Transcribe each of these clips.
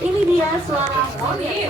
Ini dia suara monyet.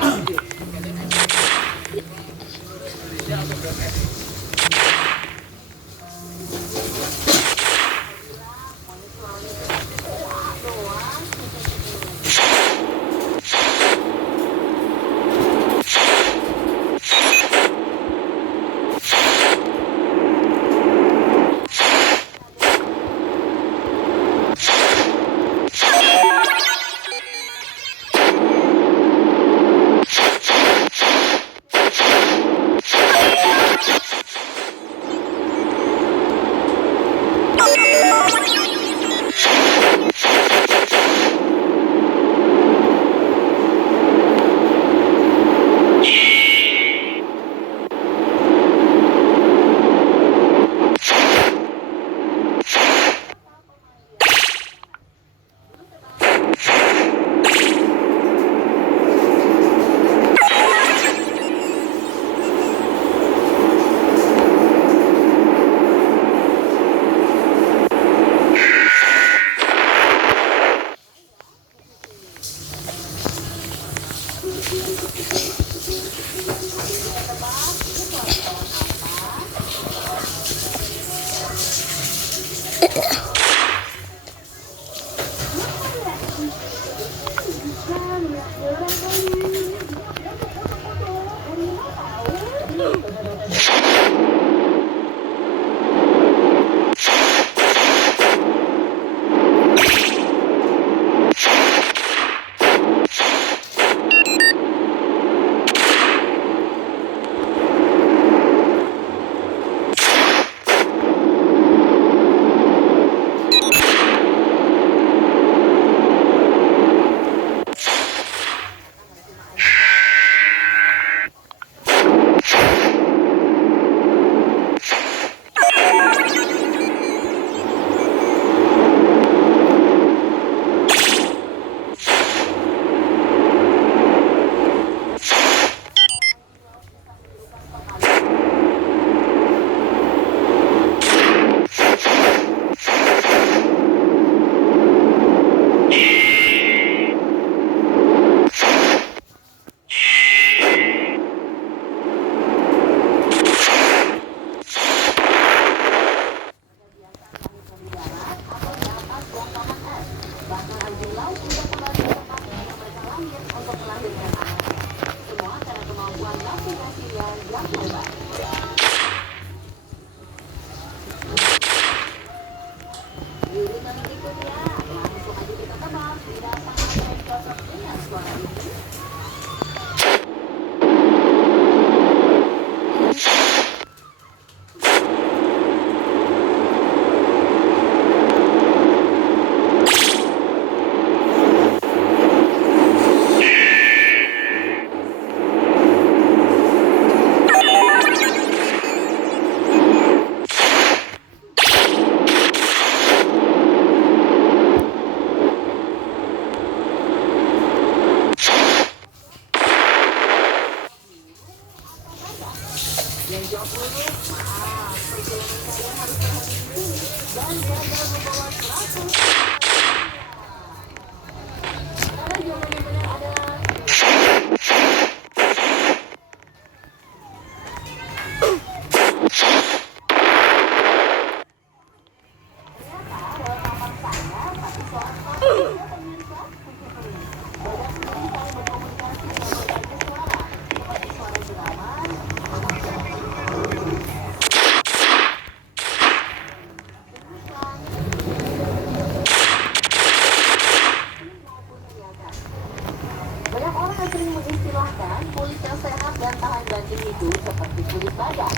Banyak orang yang sering mengistilahkan kulit yang sehat dan tahan banting itu seperti kulit badak.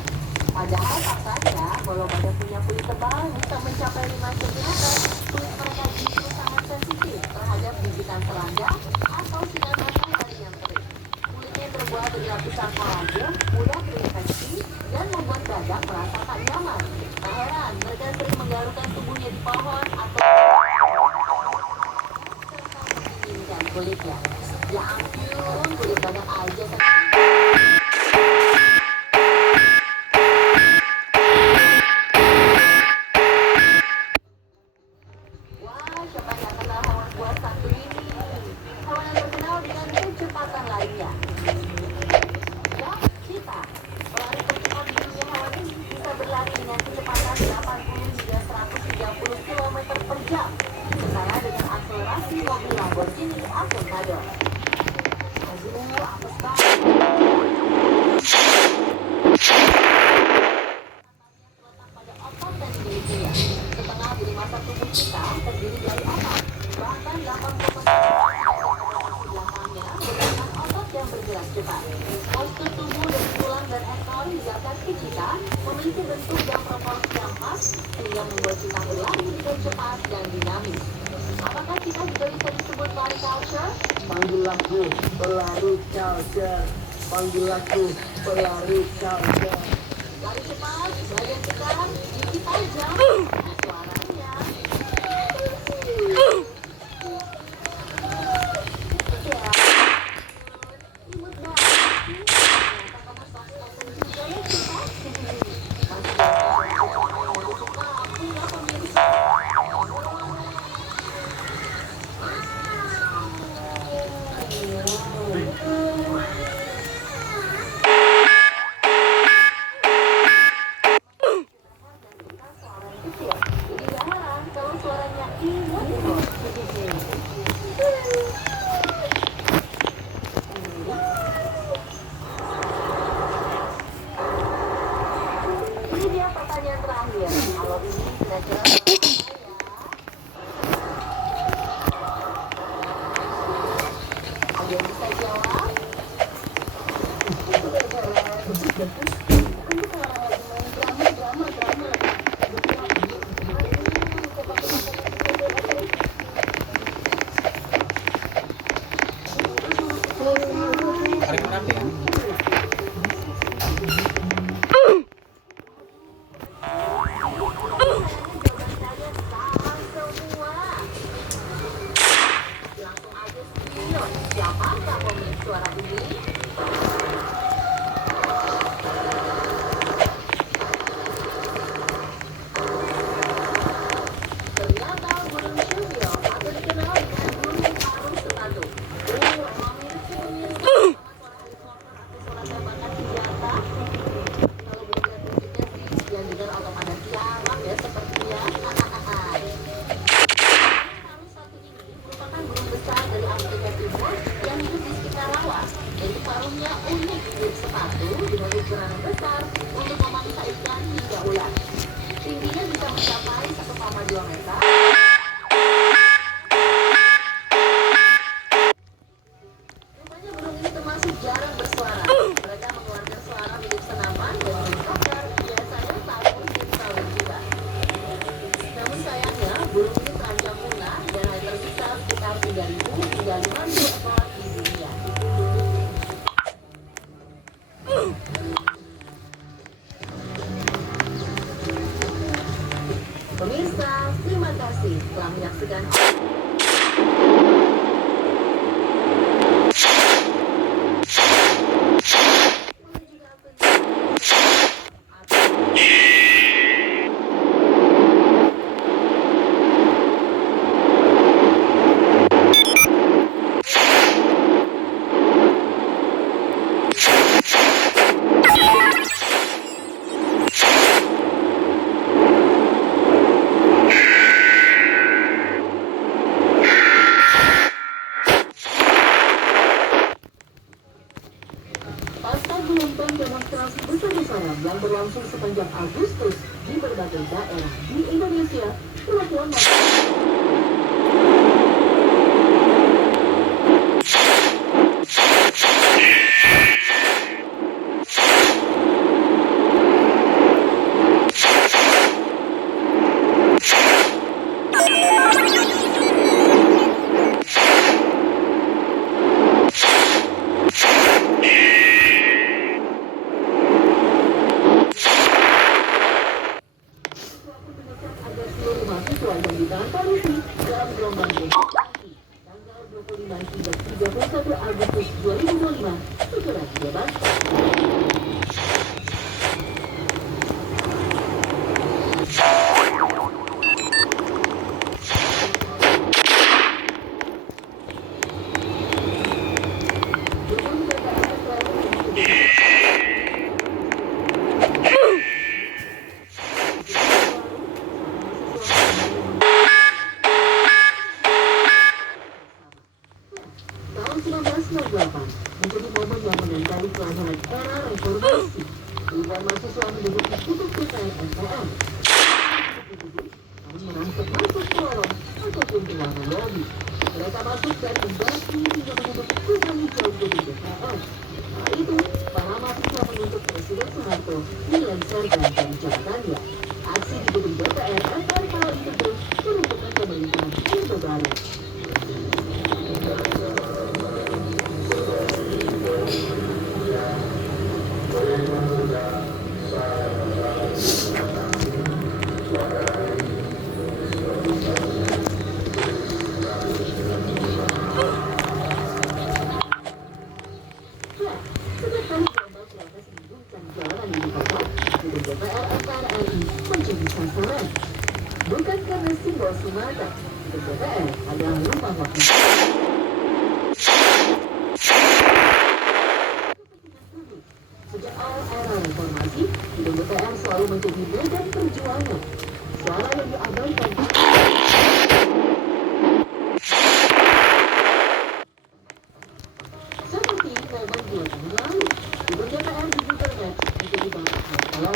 Padahal faktanya, kalau badak punya kulit tebal bisa mencapai 5 cm, kulit mereka justru sangat sensitif terhadap gigitan serangga atau sinar matahari yang terik. Kulitnya terbuat dari lapisan kolagen, mudah terinfeksi, dan membuat badak merasa tak nyaman. Tak heran, mereka sering menggarukan tubuhnya di pohon atau menginginkan kulitnya. Ya ampun, kulit badak aja jam. Setara dengan akselerasi mobil Lamborghini Aventador. Aduh, apes banget. Terletak pada otot dan sendi. Setengah dari masa tubuh kita terdiri dari otot. Bahkan 80% belakangnya merupakan otot yang bergerak cepat. Postur tubuh dari tulang dan ekor hingga kaki kita memiliki bentuk dan proporsi yang pas sehingga membuat kita berlari dengan cepat dan dinamis. Apakah kita juga bisa disebut lari culture? Panggil aku pelari culture. Panggil aku pelari culture. Lari cepat, badan tegang, gigi tajam, suaranya. Ya, imut banget sih. Ternyata kamu sok-sokan juga ya, Cita. Masih ada yang suka aku ya, pemirsa. Kecil. Jadi gak heran kalau suaranya imut-imut. Ini dia pertanyaan terakhir. Kalau ini kira-kira ada yang bisa jawab? Kamu kalau lagi main drama. Tarik menang ya. Langsung aja studio. Siapakah pemilik suara ini? Ternyata burung studio atau dikenal dengan burung paruh sepatu. Memang mirip sih sama suara helikopter atau suara tembakan senjata. Kalau burung dan musiknya sih yang dengar atau pada siaran ya sepertinya. Paruh satu ini merupakan burung besar dari Afrika Timur yang hidup di sekitar rawa. Jadi paruhnya unik mirip sepatu dengan ukuran yang besar untuk memangsa ikan hingga ular. Tingginya bisa mencapai 1,2 meter. Rupanya burung ini termasuk jarang bersuara. Mereka mengeluarkan suara mirip senapan dan helikopter biasanya saat musim sawit tiba. Namun sayangnya, burung ini terancam punah dan hanya tersisa sekitar 3.000 hingga 5.000 ekor di dunia. Pemirsa, terima kasih telah menyaksikan. Pasca gelombang demonstrasi besar-besaran yang berlangsung sepanjang Agustus di berbagai daerah di Indonesia, perwakilan agar seluruh mahasiswa yang ditahan polisi untuk DPR MPR. Namun merangkap masuk ke lorong ataupun ke ruangan lobi. Mereka masuk dan membagi hingga menutup gedung hijau gedung DPR. Setelah itu, para mahasiswa menuntut Presiden Soeharto dilengsarkan dari jabatannya. Aksi di gedung DPR MPR kali itu merupakan pemerintahan Orde Baru. Setiap kali gelombang protes mengguncang jalanan ibu kota, gedung DPR MPR RI menjadi sasaran. Bukan karena simbol semata, gedung DPR adalah rumah wakil. Sejak awal era reformasi, gedung DPR selalu menjadi medan perjuangan. Suara yang diabaikan seperti momen 2 tahun lalu, gedung DPR di internet menjadi banyak masalah.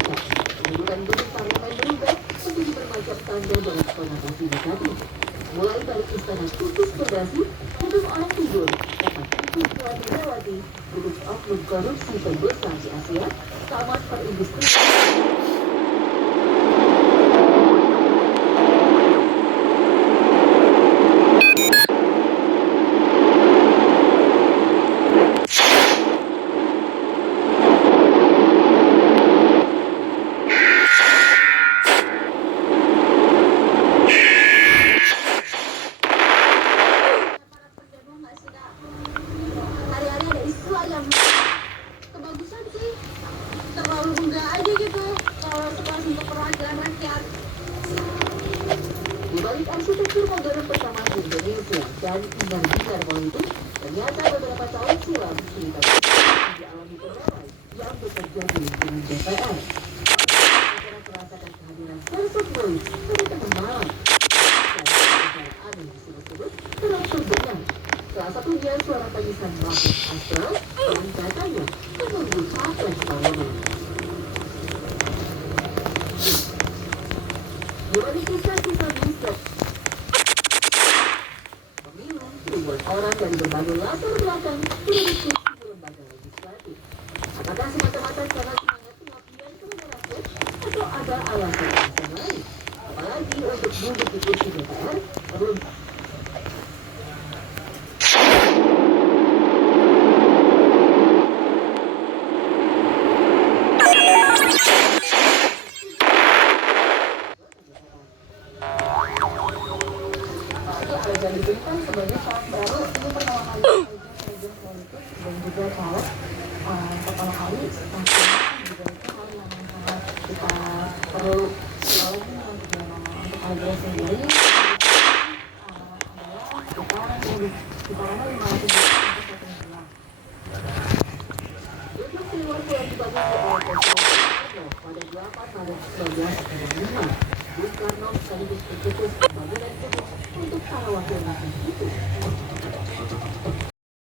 Kemudian gedung parlemen berubah menjadi bermacam tanda berkonotasi negatif. Mulai dari istana khusus perdasi, gedung orang tidur, tempat tidur Puan Megawati, gedung oknum korupsi terbesar di Asia, taman perindustrian. Hari-hari ada isu ayam. Kebagusan sih, terlalu enggak aja gitu kalau sekelas untuk perwakilan rakyat. Di balik arsitektur modern pertama di Indonesia dan hingar-bingar politik, ternyata beberapa tahun silam cerita dialami pegawai yang bekerja di lingkungan DPR. Mereka merasakan kehadiran sosok Boy pada tengah malam. Dan secara aneh disebut-sebut kerap terdengar. Salah satunya suara tangisan makhluk astral yang katanya menunggu capres parlemen. Di balik kisah-kisah mistis pemilu, ribuan orang dari berbagai latar belakang berdiskusi di lembaga legislatif. Apakah semata-mata karena semangat pengabdian kepada rakyat atau ada alasan lain? Apalagi untuk duduk di kursi DPR, belum dan diberikan sebagai saat baru ini pertama kali terjun politik dan juga caleg pertama kali pastinya juga itu hal yang sangat kita perlu apalagi untuk Aldra sendiri adalah kita rana 500 juta untuk satu bulan. Itu keluar yang dibagi pada 8 Maret 1995. Bung Karno sekaligus pencetus pembangunan gedung untuk para wakil rakyat itu.